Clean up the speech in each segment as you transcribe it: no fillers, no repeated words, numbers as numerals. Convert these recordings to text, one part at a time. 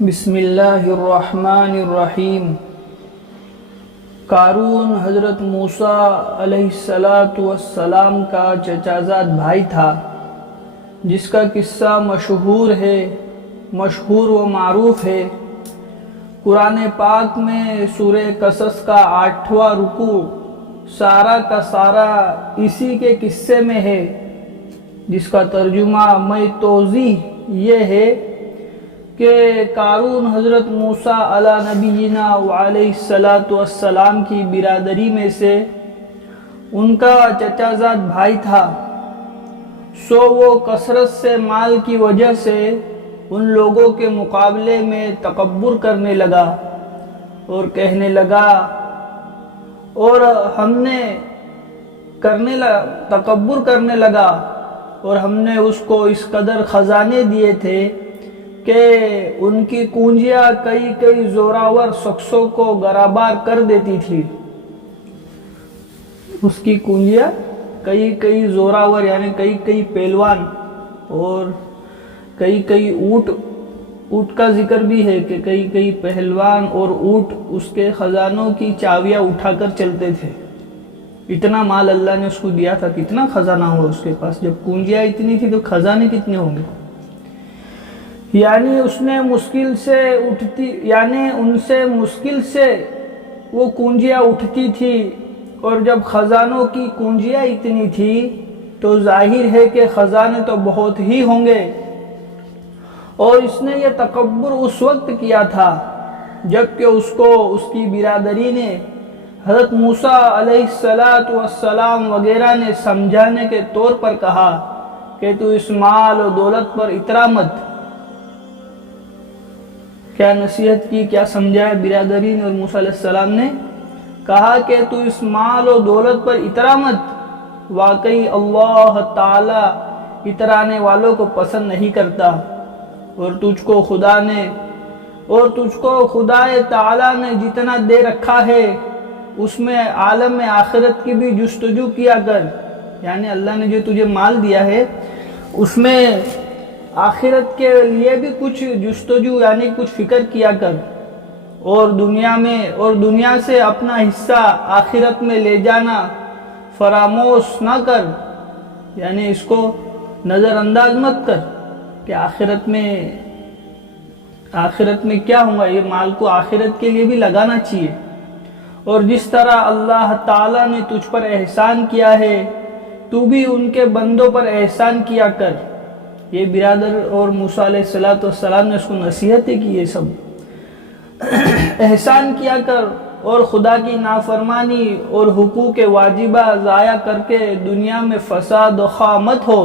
بسم اللہ الرحمن الرحیم۔ قارون حضرت موسیٰ علیہ السلام کا چچا زاد بھائی تھا، جس کا قصہ مشہور و معروف ہے۔ قرآن پاک میں سورہ قصص کا 8واں رکوع سارا کا سارا اسی کے قصے میں ہے، جس کا ترجمہ میں توضیح یہ ہے کہ قارون حضرت موسیٰ علیہ نبینا علیہ السلام کی برادری میں سے ان کا چچا زاد بھائی تھا، سو وہ کثرت سے مال کی وجہ سے ان لوگوں کے مقابلے میں تکبر کرنے لگا اور کہنے لگا اور ہم نے اس کو اس قدر خزانے دیے تھے کہ ان کی کنجیاں کئی زوراور شخصوں کو گرابار کر دیتی تھی۔ اس کی کنجیاں کئی زوراور یعنی کئی پہلوان اور کئی اونٹ کا ذکر بھی ہے کہ کئی پہلوان اور اونٹ اس کے خزانوں کی چابیاں اٹھا کر چلتے تھے۔ اتنا مال اللہ نے اس کو دیا تھا، کتنا خزانہ ہوا اس کے پاس، جب کنجیاں اتنی تھی تو خزانے کتنے ہوں گے۔ یعنی ان سے مشکل سے وہ کنجیاں اٹھتی تھی، اور جب خزانوں کی کنجیاں اتنی تھی تو ظاہر ہے کہ خزانے تو بہت ہی ہوں گے۔ اور اس نے یہ تکبر اس وقت کیا تھا جبکہ اس کو اس کی برادری نے حضرت موسیٰ علیہ السلام وغیرہ نے سمجھانے کے طور پر کہا کہ تو اس مال و دولت پر اترا مت۔ کیا نصیحت کی، کیا سمجھایا برادری نے اور موسیٰ علیہ السلام نے؟ کہا کہ تو اس مال و دولت پر اترا مت، واقعی اللہ تعالی اترانے والوں کو پسند نہیں کرتا، اور تجھ کو خدا تعالی نے جتنا دے رکھا ہے اس میں عالم آخرت کی بھی جستجو کیا کر۔ یعنی اللہ نے جو تجھے مال دیا ہے اس میں آخرت کے لیے بھی کچھ جستجو یعنی کچھ فکر کیا کر، اور دنیا سے اپنا حصہ آخرت میں لے جانا فراموش نہ کر، یعنی اس کو نظر انداز مت کر کہ آخرت میں کیا ہوگا، یہ مال کو آخرت کے لیے بھی لگانا چاہیے۔ اور جس طرح اللہ تعالیٰ نے تجھ پر احسان کیا ہے تو بھی ان کے بندوں پر احسان کیا کر۔ یہ برادر اور موسیٰ علیہ السلام نے اس کو نصیحتیں کی، یہ سب احسان کیا کر اور خدا کی نافرمانی اور حقوق واجبہ ضائع کر کے دنیا میں فساد و خواہ مت ہو،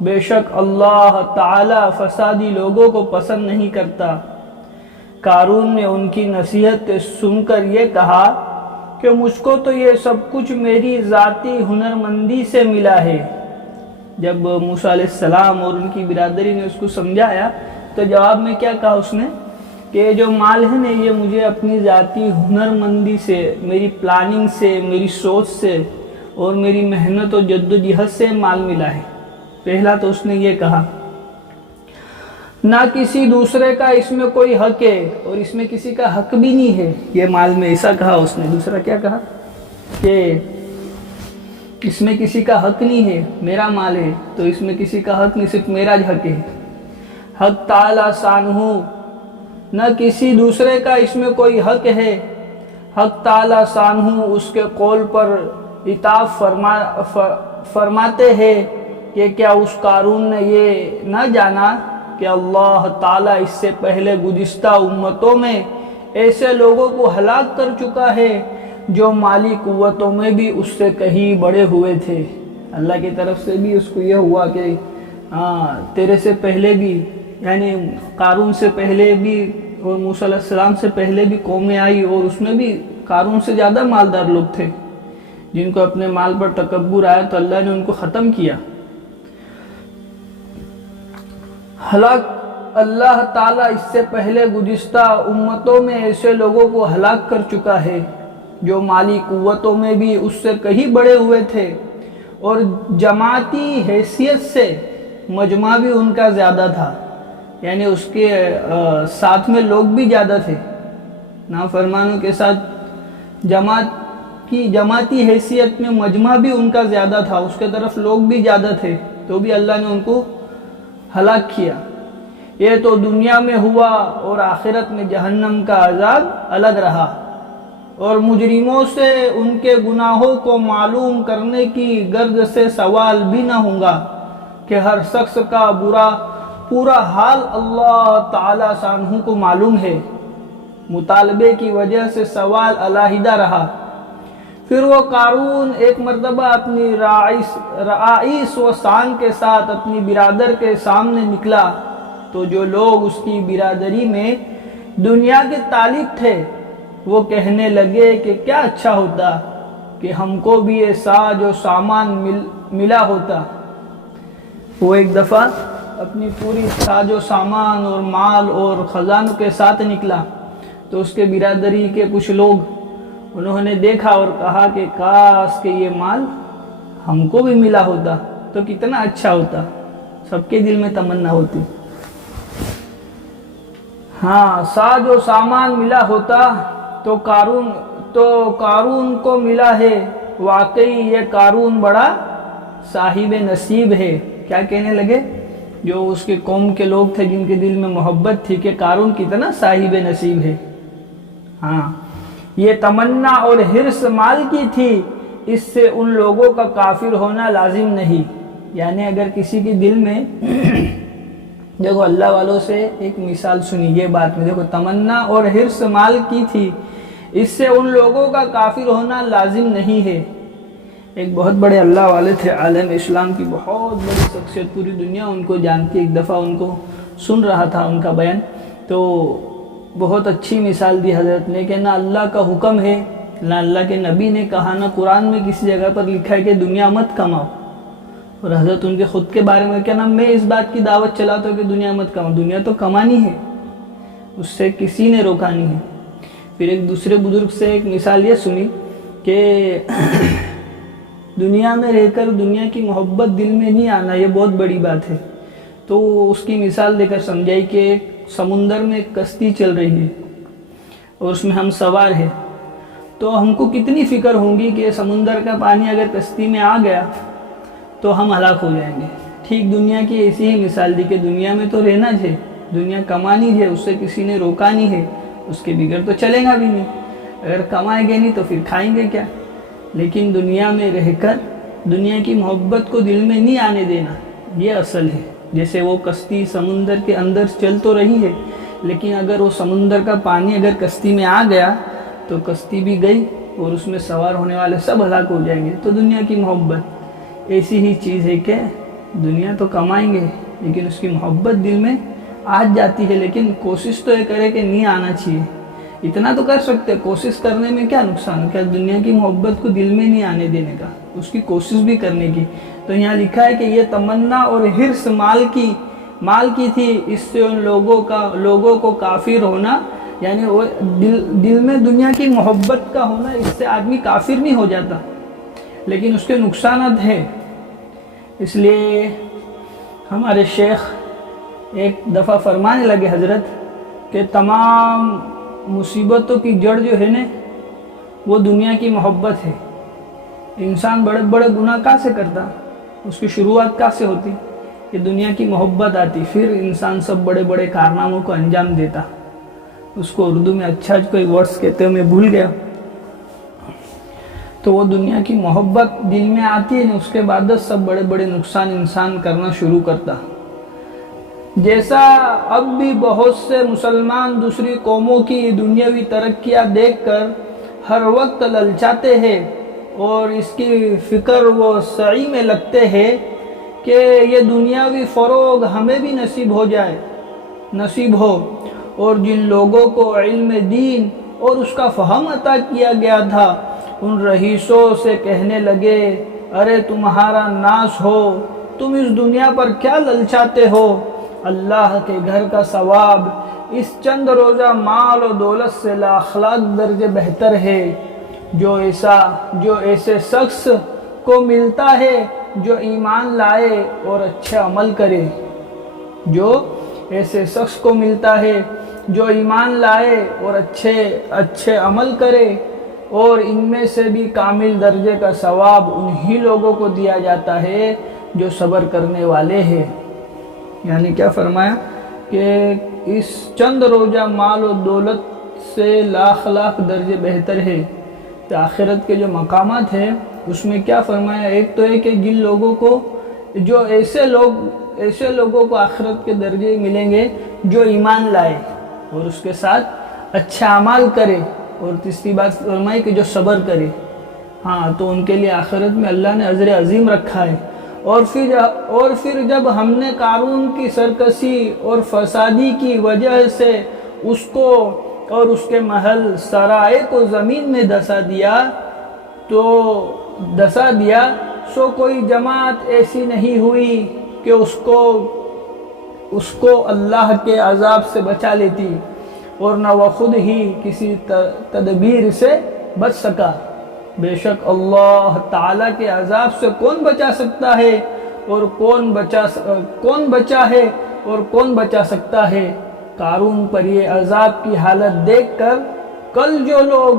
بے شک اللہ تعالی فسادی لوگوں کو پسند نہیں کرتا۔ قارون نے ان کی نصیحت سن کر یہ کہا کہ مجھ کو تو یہ سب کچھ میری ذاتی ہنرمندی سے ملا ہے۔ جب موسیٰ علیہ السلام اور ان کی برادری نے اس کو سمجھایا تو جواب میں کیا کہا اس نے کہ جو مال ہے نا یہ مجھے اپنی ذاتی ہنرمندی سے، میری پلاننگ سے، میری سوچ سے اور میری محنت و جد و جہد سے مال ملا ہے۔ پہلا تو اس نے یہ کہا، نہ کسی دوسرے کا اس میں کوئی حق ہے اور اس میں کسی کا حق بھی نہیں ہے یہ مال میں، ایسا کہا اس نے۔ دوسرا کیا کہا کہ اس میں کسی کا حق نہیں ہے، میرا مال ہے تو اس میں کسی کا حق نہیں، صرف میرا حق ہے۔ حق تعالی شانہ، نہ کسی دوسرے کا اس میں کوئی حق ہے، حق تعالی شانہ اس کے قول پر اطاعت فرماتے ہیں کہ کیا اس قارون نے یہ نہ جانا کہ اللہ تعالیٰ اس سے پہلے گزشتہ امتوں میں ایسے لوگوں کو ہلاک کر چکا ہے جو مالی قوتوں میں بھی اس سے کہیں بڑے ہوئے تھے۔ اللہ کی طرف سے بھی اس کو یہ ہوا کہ تیرے سے پہلے بھی، یعنی قارون سے پہلے بھی اور موسیٰ علیہ السلام سے پہلے بھی قومیں آئی اور اس میں بھی قارون سے زیادہ مالدار لوگ تھے جن کو اپنے مال پر تکبر آیا تو اللہ نے ان کو ختم کیا۔ اللہ تعالیٰ اس سے پہلے گزشتہ امتوں میں ایسے لوگوں کو ہلاک کر چکا ہے جو مالی قوتوں میں بھی اس سے کہیں بڑے ہوئے تھے، اور جماعتی حیثیت سے مجمع بھی ان کا زیادہ تھا۔ یعنی اس کے ساتھ میں لوگ بھی زیادہ تھے، نافرمانوں کے ساتھ جماعتی حیثیت میں مجمع بھی ان کا زیادہ تھا، اس کے طرف لوگ بھی زیادہ تھے، تو بھی اللہ نے ان کو ہلاک کیا۔ یہ تو دنیا میں ہوا، اور آخرت میں جہنم کا عذاب الگ رہا، اور مجرموں سے ان کے گناہوں کو معلوم کرنے کی غرض سے سوال بھی نہ ہوگا کہ ہر شخص کا پورا حال اللہ تعالیٰ شانہ کو معلوم ہے۔ مطالبے کی وجہ سے سوال علیحدہ رہا۔ پھر وہ قارون ایک مرتبہ اپنی رئیس و سان کے ساتھ اپنی برادر کے سامنے نکلا، تو جو لوگ اس کی برادری میں دنیا کے طالب تھے وہ کہنے لگے کہ کیا اچھا ہوتا کہ ہم کو بھی یہ ساز و سامان ملا ہوتا۔ وہ ایک دفعہ اپنی پوری ساز و سامان اور مال اور خزانوں کے ساتھ نکلا، تو اس کے برادری کے کچھ لوگ انہوں نے دیکھا اور کہا کہ کاش کہ یہ مال ہم کو بھی ملا ہوتا تو کتنا اچھا ہوتا۔ سب کے دل میں تمنا ہوتی، ہاں ساز و سامان ملا ہوتا تو قارون کو ملا ہے۔ واقعی یہ قارون بڑا صاحب نصیب ہے۔ کیا کہنے لگے؟ جو اس کے قوم کے لوگ تھے جن کے دل میں محبت تھی کہ قارون کتنا صاحب نصیب ہے۔ ہاں یہ تمنا اور حرص مال کی تھی، اس سے ان لوگوں کا کافر ہونا لازم نہیں۔ یعنی اگر کسی کے دل میں دیکھو اللہ والوں سے ایک مثال سنی یہ بات میں، دیکھو تمنا اور حرص مال کی تھی، اس سے ان لوگوں کا کافر ہونا لازم نہیں ہے۔ ایک بہت بڑے اللہ والے تھے، عالم اسلام کی بہت بڑی شخصیت، پوری دنیا ان کو جانتی۔ ایک دفعہ ان کو سن رہا تھا ان کا بیان، تو بہت اچھی مثال دی حضرت نے کہ نہ اللہ کا حکم ہے، نہ اللہ کے نبی نے کہا، نہ قرآن میں کسی جگہ پر لکھا ہے کہ دنیا مت کماؤ۔ اور حضرت ان کے خود کے بارے میں کہنا، میں اس بات کی دعوت چلاتا ہوں کہ دنیا مت کماؤ، دنیا تو کمانی ہے، اس سے کسی نے روکا نہیں ہے۔ پھر ایک دوسرے بزرگ سے ایک مثال یہ سنی کہ دنیا میں رہ کر دنیا کی محبت دل میں نہیں آنا، یہ بہت بڑی بات ہے۔ تو اس کی مثال دے کر سمجھائی کہ سمندر میں ایک کشتی چل رہی ہے اور اس میں ہم سوار ہیں، تو ہم کو کتنی فکر ہوگی کہ سمندر کا پانی اگر کشتی میں آ گیا تو ہم ہلاک ہو جائیں گے۔ ٹھیک دنیا کی ایسی ہی مثال دی کہ دنیا میں تو رہنا ہے، دنیا کمانی ہے، اس سے کسی نے روکا نہیں ہے، اس کے بغیر تو چلے گا بھی نہیں۔ اگر کمائیں گے نہیں تو پھر کھائیں گے کیا؟ لیکن دنیا میں رہ کر دنیا کی محبت کو دل میں نہیں آنے دینا، یہ اصل ہے۔ جیسے وہ کشتی سمندر کے اندر چل تو رہی ہے، لیکن اگر وہ سمندر کا پانی اگر کشتی میں آ گیا تو کشتی بھی گئی اور اس میں سوار ہونے والے سب ہلاک ہو جائیں گے۔ تو دنیا کی محبت ایسی ہی چیز ہے کہ دنیا تو کمائیں گے لیکن اس کی محبت دل میں آ جاتی ہے، لیکن کوشش تو یہ کرے کہ نہیں آنا چاہیے۔ اتنا تو کر سکتے، کوشش کرنے میں کیا نقصان ہے؟ کیا دنیا کی محبت کو دل میں نہیں آنے دینے کا، اس کی کوشش بھی کرنے کی۔ تو یہاں لکھا ہے کہ یہ تمنا اور حرص مال کی تھی، اس سے ان لوگوں کو کافر ہونا، یعنی وہ دل میں دنیا کی محبت کا ہونا، اس سے آدمی کافر نہیں ہو جاتا، لیکن اس کے نقصانات ہیں۔ اس لیے ہمارے شیخ ایک دفعہ فرمانے لگے حضرت کہ تمام مصیبتوں کی جڑ جو ہے نا وہ دنیا کی محبت ہے۔ انسان بڑے بڑے گناہ کہاں سے کرتا؟ اس کی شروعات کہاں سے ہوتی؟ کہ دنیا کی محبت آتی، پھر انسان سب بڑے بڑے کارناموں کو انجام دیتا۔ اس کو اردو میں اچھا کوئی ورڈز کہتے ہیں، میں بھول گیا۔ تو وہ دنیا کی محبت دل میں آتی ہے، اس کے بعد سب بڑے بڑے نقصان انسان کرنا شروع کرتا۔ جیسا اب بھی بہت سے مسلمان دوسری قوموں کی دنیاوی ترقیاں دیکھ کر ہر وقت للچاتے ہیں اور اس کی فکر وہ سعی میں لگتے ہیں کہ یہ دنیاوی فروغ ہمیں بھی نصیب ہو، اور جن لوگوں کو علم دین اور اس کا فہم عطا کیا گیا تھا ان رئیسوں سے کہنے لگے، ارے تمہارا ناس ہو، تم اس دنیا پر کیا للچاتے ہو؟ اللہ کے گھر کا ثواب اس چند روزہ مال و دولت سے لاکھ درجے بہتر ہے، جو ایسے شخص کو ملتا ہے جو ایمان لائے اور اچھے عمل کرے، جو ایسے شخص کو ملتا ہے جو ایمان لائے اور اچھے عمل کرے، اور ان میں سے بھی کامل درجے کا ثواب انہی لوگوں کو دیا جاتا ہے جو صبر کرنے والے ہیں۔ یعنی کیا فرمایا کہ اس چند روزہ مال و دولت سے لاکھ درجے بہتر ہے۔ تو آخرت کے جو مقامات ہیں اس میں کیا فرمایا، ایک تو ہے کہ جن لوگوں کو جو ایسے لوگوں کو آخرت کے درجے ملیں گے جو ایمان لائے اور اس کے ساتھ اچھا اعمال کرے، اور تیسری بات فرمائی کہ جو صبر کرے۔ ہاں، تو ان کے لیے آخرت میں اللہ نے اجر عظیم رکھا ہے۔ اور پھر جب ہم نے قارون کی سرکشی اور فسادی کی وجہ سے اس کو اور اس کے محل سرائے کو زمین میں دھسا دیا سو کوئی جماعت ایسی نہیں ہوئی کہ اس کو اللہ کے عذاب سے بچا لیتی، اور نہ وہ خود ہی کسی تدبیر سے بچ سکا۔ بے شک اللہ تعالیٰ کے عذاب سے کون بچا سکتا ہے اور کون بچا ہے اور کون بچا سکتا ہے۔ قارون پر یہ عذاب کی حالت دیکھ کر کل جو لوگ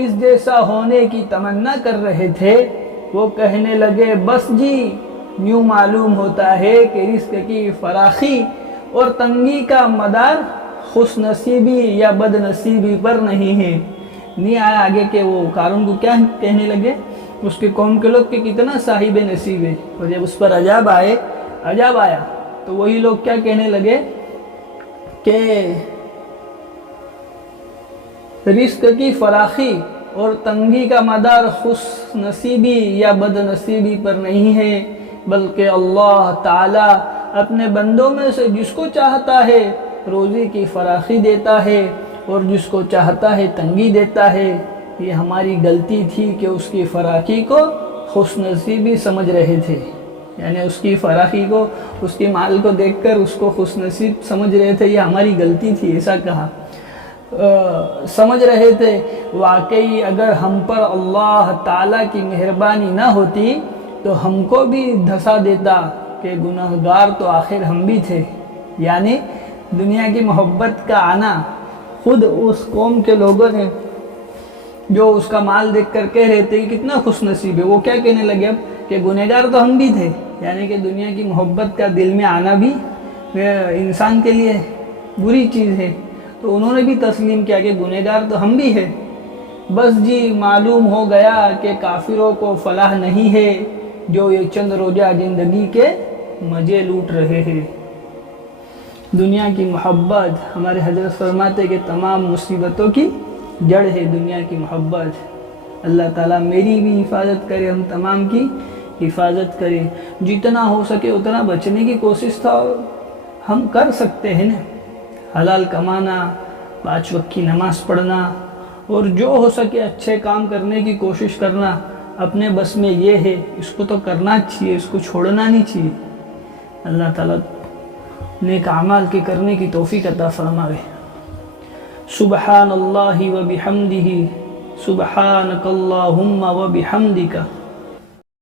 اس جیسا ہونے کی تمنا کر رہے تھے وہ کہنے لگے، بس جی، یوں معلوم ہوتا ہے کہ رزق کی فراخی اور تنگی کا مدار خوش نصیبی یا بد نصیبی پر نہیں ہے۔ نہیں آیا آگے کہ وہ قارون کو کیا کہنے لگے، اس کے قوم کے لوگ کہ کتنا صاحب نصیب ہے، اور جب اس پر عذاب آیا تو وہی لوگ کیا کہنے لگے کہ رزق کی فراخی اور تنگی کا مدار خوش نصیبی یا بد نصیبی پر نہیں ہے، بلکہ اللہ تعالی اپنے بندوں میں سے جس کو چاہتا ہے روزی کی فراخی دیتا ہے اور جس کو چاہتا ہے تنگی دیتا ہے۔ یہ ہماری غلطی تھی کہ اس کی فراخی کو خوش نصیبی سمجھ رہے تھے، یعنی اس کی فراخی کو، اس کی مال کو دیکھ کر اس کو خوش نصیب سمجھ رہے تھے۔ یہ ہماری غلطی تھی، ایسا کہا سمجھ رہے تھے۔ واقعی اگر ہم پر اللہ تعالیٰ کی مہربانی نہ ہوتی تو ہم کو بھی دھسا دیتا کہ گناہگار تو آخر ہم بھی تھے۔ یعنی دنیا کی محبت کا آنا خود اس قوم کے لوگوں نے جو اس کا مال دیکھ کر کہہ رہے تھے کہ کتنا خوش نصیب ہے، وہ کیا کہنے لگے اب کہ گنہگار تو ہم بھی تھے۔ یعنی کہ دنیا کی محبت کا دل میں آنا بھی انسان کے لیے بری چیز ہے، تو انہوں نے بھی تسلیم کیا کہ گنہگار تو ہم بھی ہیں۔ بس جی، معلوم ہو گیا کہ کافروں کو فلاح نہیں ہے جو یہ چند روزہ زندگی کے مزے لوٹ رہے ہیں۔ دنیا کی محبت، ہمارے حضرت فرماتے کہ تمام مصیبتوں کی جڑ ہے دنیا کی محبت۔ اللہ تعالیٰ میری بھی حفاظت کرے، ہم تمام کی حفاظت کرے۔ جتنا ہو سکے اتنا بچنے کی کوشش تھا ہم کر سکتے ہیں نا، حلال کمانا، 5 وقت کی نماز پڑھنا، اور جو ہو سکے اچھے کام کرنے کی کوشش کرنا اپنے بس میں یہ ہے، اس کو تو کرنا چاہیے، اس کو چھوڑنا نہیں چاہیے۔ اللہ تعالیٰ نیک اعمال کے کرنے کی توفیق عطا فرمائے۔ سبحان اللہ و بحمدہ، سبحانک اللہم و بحمدک۔